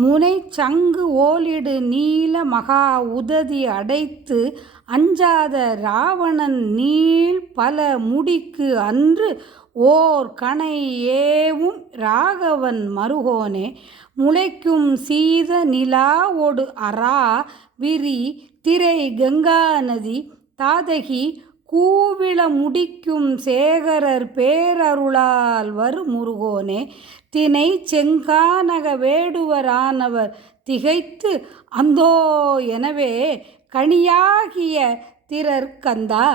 முனை சங்கு ஓலிடு நீல மகா உததி அடைத்து அஞ்சாத இராவணன் நீள் பல முடிக்கு அன்று ஓர் கணை ஏவும் இராகவன் மருகோனே முளைக்கும் சீத நிலாவொடு அரா விரி திரை கங்காநதி தாதகி கூவிள முடிக்கும் சேகரர் பேரருளால் வரு முருகோனே தினை செங்கானக வேடுவரானவர் திகைத்து அந்தோ எனவே கனியாகிய திரற்கந்தா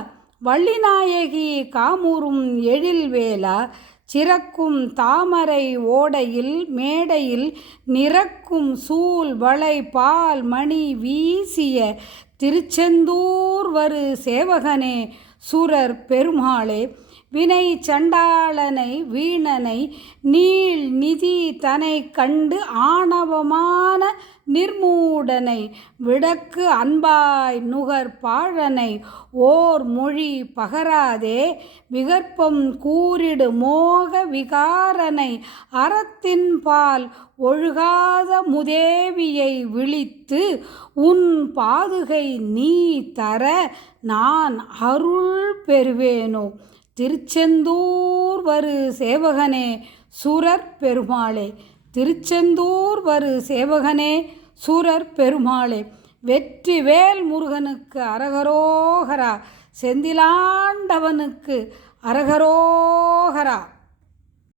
வள்ளிநாயகி காமுறும் எழில்வேலா சிறக்கும் தாமரை ஓடையில் மேடையில் நிறக்கும் சூல் வளை பால் மணி வீசிய திருச்செந்தூர் வரு சேவகனே சுரர் பெருமாளே வினை சண்டாளனை வீணனை நீள் நிதி தனை கண்டு ஆணவமான நிர்மூடனை விடக்கு அன்பாய் நுகர் பாழனை ஓர் மொழி பகராதே விகற்பம் கூறிடு மோக விகாரனை அறத்தின் பால் ஒழுகாத முதேவியை விழித்து உன் பாதுகை நீ தர நான் அருள் பெறுவேனோ திருச்செந்தூர் வரு சேவகனே சுரர் பெருமாளே திருச்செந்தூர் வரு சேவகனே சுரர் பெருமாளே வெற்றிவேல் முருகனுக்கு அரகரோகரா செந்திலாண்டவனுக்கு அரகரோகரா.